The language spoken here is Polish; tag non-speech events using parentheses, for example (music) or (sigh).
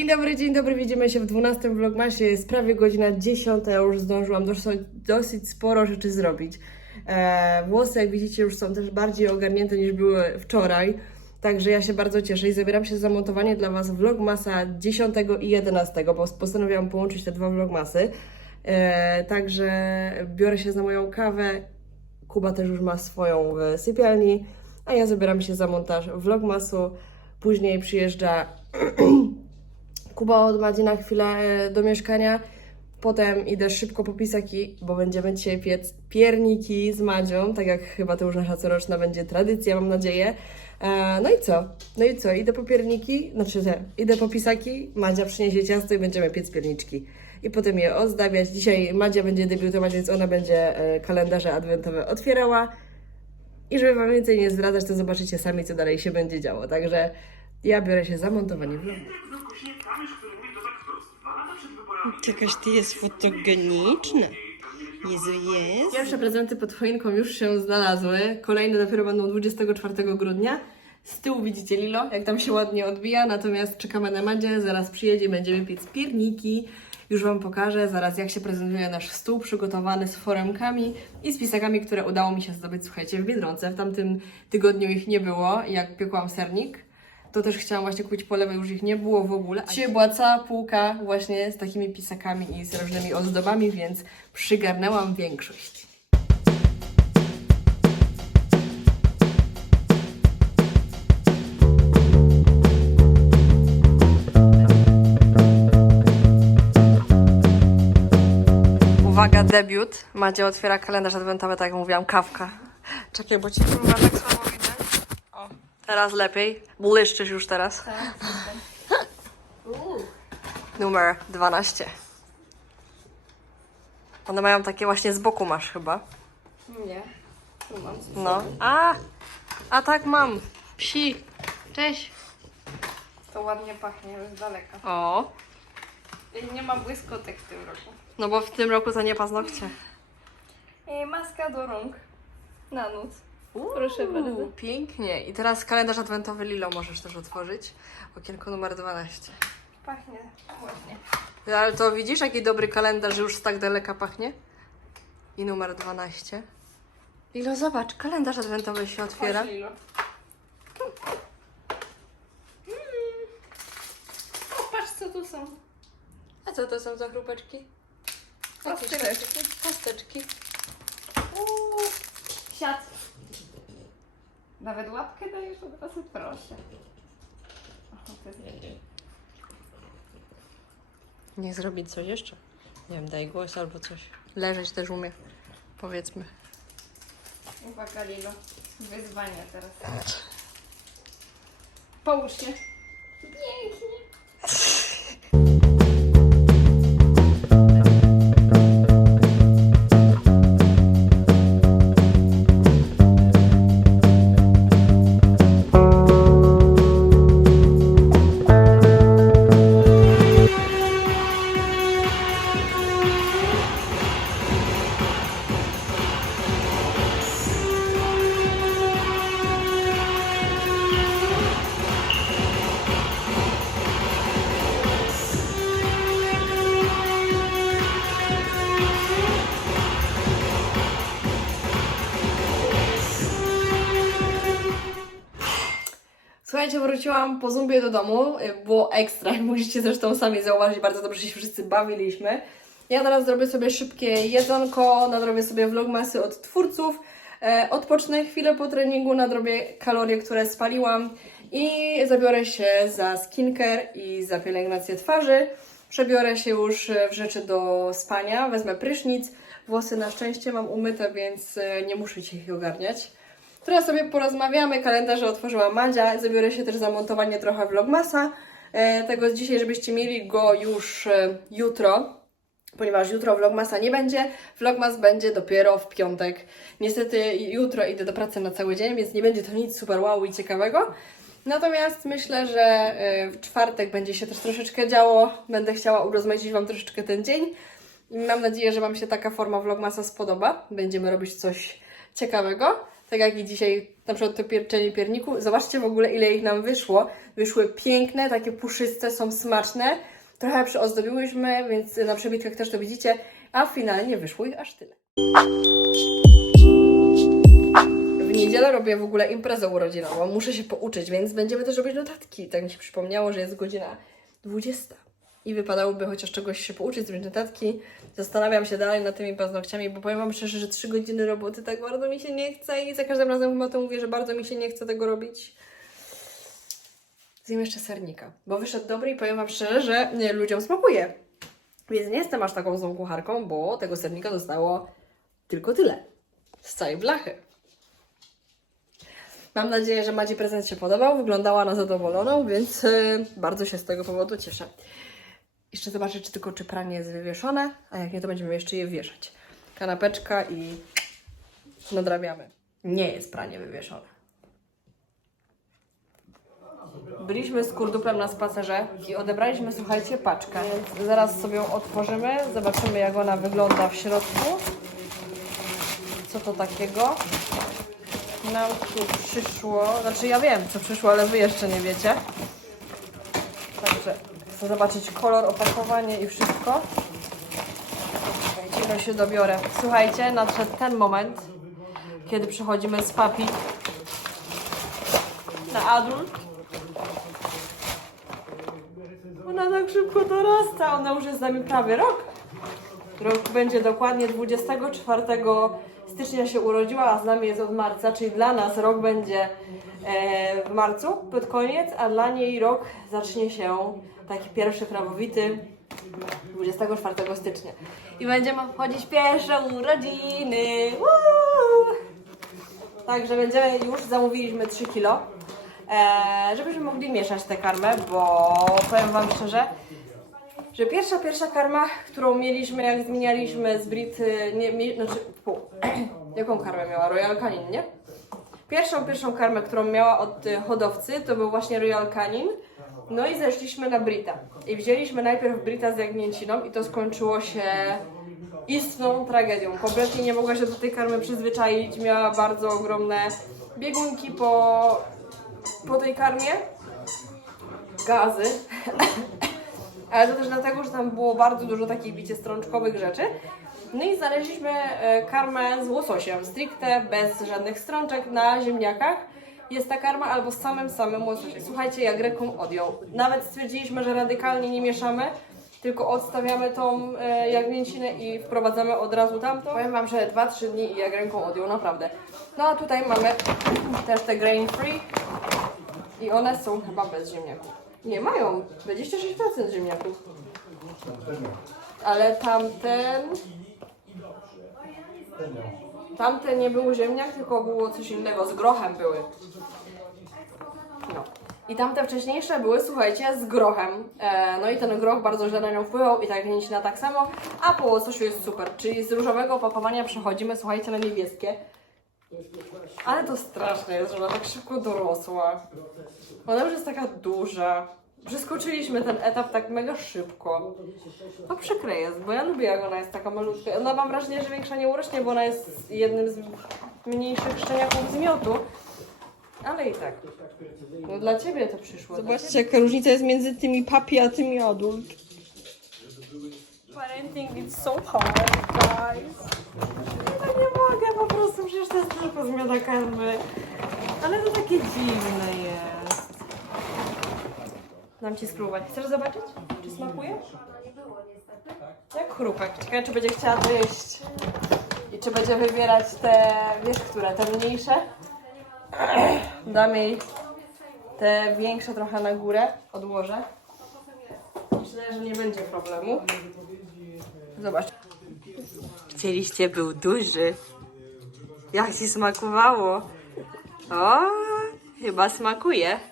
dobry, dzień dobry, widzimy się w 12 vlogmasie, jest prawie godzina 10, ja już zdążyłam dosyć, dosyć sporo rzeczy zrobić. E, włosy, jak widzicie, już są też bardziej ogarnięte niż były wczoraj, także ja się bardzo cieszę i zabieram się za montowanie dla Was vlogmasa 10 i 11, bo postanowiłam połączyć te dwa vlogmasy. E, także biorę się za moją kawę, Kuba też już ma swoją w sypialni, a ja zabieram się za montaż vlogmasu. Później przyjeżdża (clears throat) Kuba odmadzi na chwilę e, do mieszkania. Potem idę szybko po pisaki, bo będziemy dzisiaj piec pierniki z Madzią, tak jak chyba to już nasza coroczna będzie tradycja, mam nadzieję. E, No i co? No i co? Idę po pierniki, znaczy nie, idę po pisaki, Madzia przyniesie ciasto i będziemy piec pierniczki. I potem je ozdabiać. Dzisiaj Madzia będzie debiutować, więc ona będzie e, kalendarze adwentowe otwierała. I żeby Wam więcej nie zdradzać, to zobaczycie sami, co dalej się będzie działo. Także ja biorę się za montowanie vlogu. Jakaś ty jest fotogeniczna. Jezu, jest. Pierwsze prezenty pod choinką już się znalazły. Kolejne dopiero będą 24 grudnia. Z tyłu widzicie Lilo, jak tam się ładnie odbija, natomiast czekamy na Madzie, zaraz przyjedzie, będziemy piec pierniki. Już Wam pokażę zaraz, jak się prezentuje nasz stół przygotowany z foremkami i z pisakami, które udało mi się zdobyć, słuchajcie, w Biedronce. W tamtym tygodniu ich nie było, jak piekłam sernik. To też chciałam właśnie kupić po lewej, już ich nie było w ogóle. Dzisiaj była cała półka właśnie z takimi pisakami i z różnymi ozdobami, więc przygarnęłam większość. Uwaga, debiut. Madzia otwiera kalendarz adwentowy, tak jak mówiłam, kawka. Czekaj, bo ci chyba tak słabo widzę. O, teraz lepiej. Błyszczysz już teraz. Numer 12. One mają takie właśnie z boku masz chyba. Nie. Tu mam. No. A! A tak mam. Psi. Cześć. To ładnie pachnie już z daleka. O. I nie ma błyskotek w tym roku. No bo w tym roku to nie paznokcie. I maska do rąk. Na noc. Proszę bardzo. Pięknie. I teraz kalendarz adwentowy Lilo możesz też otworzyć. Okienko numer 12. Pachnie ładnie. Ale to widzisz, jaki dobry kalendarz już z tak daleka pachnie? I numer 12. Lilo, zobacz, kalendarz adwentowy się otwiera. Chodź, Lilo. Mm. O, patrz co tu są. A co to są za chrupeczki? Pastyleczki. Pasteczki. Uuu, Siad. Nawet łapkę dajesz od razu, proszę. Aha, to jest... Nie zrobić coś jeszcze? Nie wiem, daj głos albo coś. Leżeć też umie, powiedzmy. Uwaga, Lilo. Wyzwania teraz. Połóż się. Wróciłam po zumbie do domu. y, Było ekstra, (laughs) musicie zresztą sami zauważyć, bardzo dobrze się wszyscy bawiliśmy. Ja teraz zrobię sobie szybkie jedzonko, nadrobię sobie vlogmasy od twórców, e, odpocznę chwilę po treningu, nadrobię kalorie, które spaliłam i zabiorę się za skincare i za pielęgnację twarzy. Przebiorę się już e, w rzeczy do spania, wezmę prysznic. Włosy na szczęście mam umyte, więc e, nie muszę ich ogarniać. Teraz sobie porozmawiamy, kalendarze otworzyła Madzia, zabiorę się też za montowanie trochę vlogmasa, e, tego z dzisiaj, żebyście mieli go już e, jutro, ponieważ jutro vlogmasa nie będzie, vlogmas będzie dopiero w piątek. Niestety jutro idę do pracy na cały dzień, więc nie będzie to nic super wow i ciekawego. Natomiast myślę, że e, w czwartek będzie się też troszeczkę działo, będę chciała urozmaicić Wam troszeczkę ten dzień. Mam nadzieję, że Wam się taka forma vlogmasa spodoba. Będziemy robić coś ciekawego. Tak jak i dzisiaj na przykład to pieczenie pierniku. Zobaczcie w ogóle ile ich nam wyszło. Wyszły piękne, takie puszyste, są smaczne. Trochę przyozdobiłyśmy, więc na przebitkach też to widzicie, a finalnie wyszło ich aż tyle. W niedzielę robię w ogóle imprezę urodzinową, muszę się pouczyć, więc będziemy też robić notatki. Tak mi się przypomniało, że jest godzina 20. I wypadałoby chociaż czegoś się pouczyć, zrobić notatki. Zastanawiam się dalej nad tymi paznokciami, bo powiem Wam szczerze, że 3 godziny roboty tak bardzo mi się nie chce i za każdym razem chyba to mówię, że bardzo mi się nie chce tego robić. Zjem jeszcze sernika, bo wyszedł dobry i powiem Wam szczerze, że nie, ludziom smakuje. Więc nie jestem aż taką złą kucharką, bo tego sernika zostało tylko tyle. Z całej blachy. Mam nadzieję, że Madzi prezent się podobał. Wyglądała na zadowoloną, więc yy, bardzo się z tego powodu cieszę. Jeszcze zobaczę, czy tylko czy pranie jest wywieszone, a jak nie, to będziemy jeszcze je wieszać. Kanapeczka i nadrabiamy. Nie jest pranie wywieszone. Byliśmy z kurduplem na spacerze i odebraliśmy, słuchajcie, paczkę. Zaraz sobie ją otworzymy, zobaczymy jak ona wygląda w środku. Co to takiego? Nam tu przyszło, znaczy ja wiem co przyszło, ale wy jeszcze nie wiecie. Chcę zobaczyć kolor, opakowanie i wszystko. Czekajcie, no się dobiorę. Słuchajcie, nadszedł ten moment, kiedy przechodzimy z papi na adult. Ona tak szybko dorasta, ona już jest z nami prawie rok. Rok będzie dokładnie 24 stycznia się urodziła, a z nami jest od marca, czyli dla nas rok będzie e, w marcu, pod koniec, a dla niej rok zacznie się taki pierwszy prawowity 24 stycznia. I będziemy obchodzić pierwsze urodziny. Woo! Także będziemy, już zamówiliśmy 3 kilo, e, żebyśmy mogli mieszać tę karmę, bo powiem Wam szczerze, że pierwsza, pierwsza karma, którą mieliśmy, jak zmienialiśmy z Brit, y, nie, mi, znaczy, (clears throat) jaką karmę miała? Royal Canin, nie? Pierwszą, pierwszą karmę, którą miała od y, hodowcy, to był właśnie Royal Canin. No i zeszliśmy na Brita. I wzięliśmy najpierw Brita z jagnięciną i to skończyło się istną tragedią. Kompletnie nie mogła się do tej karmy przyzwyczaić, miała bardzo ogromne biegunki po, po tej karmie. Gazy. (clears throat) Ale to też dlatego, że tam było bardzo dużo takich bicie strączkowych rzeczy. No i znaleźliśmy e, karmę z łososiem, stricte bez żadnych strączek na ziemniakach. Jest ta karma albo z samym samym łososiem. Słuchajcie, jak ręką odjął. Nawet stwierdziliśmy, że radykalnie nie mieszamy, tylko odstawiamy tą e, jagnięcinę i wprowadzamy od razu tamto. Powiem Wam, że 2-3 dni i jak ręką odjął, naprawdę. No a tutaj mamy też te grain free i one są chyba bez ziemniaków. Nie, mają 26% ziemniaków. Ale tamten... Tamte nie był ziemniak, tylko było coś innego, z grochem były. No. I tamte wcześniejsze były, słuchajcie, z grochem. E, no i ten groch bardzo źle na nią wpływał i tak na tak samo, a po łososiu jest super. Czyli z różowego opakowania przechodzimy, słuchajcie, na niebieskie. Ale to straszne jest, że ona tak szybko dorosła. Ona już jest taka duża. Przeskoczyliśmy ten etap tak mega szybko. To przykre jest, bo ja lubię jak ona jest taka malutka. Ona mam wrażenie, że większa nie urośnie, bo ona jest jednym z mniejszych szczeniaków z miotu. Ale i tak. No dla ciebie to przyszło. Zobaczcie, jaka różnica jest między tymi papi a tymi adult. Parenting is so hard, guys. Ja nie mogę po prostu, przecież to jest tylko zmiana karmy. Ale to takie dziwne jest. Dam ci spróbować. Chcesz zobaczyć, czy smakuje? Jak chrupek. Ciekawe, czy będzie chciała to. I czy będzie wybierać te, wiesz, które? Te mniejsze? (clears throat) Dam jej te większe trochę na górę. Odłożę. Myślę, że nie będzie problemu. Zobacz. Chcieliście, był duży. Jak ci smakowało? O, chyba smakuje.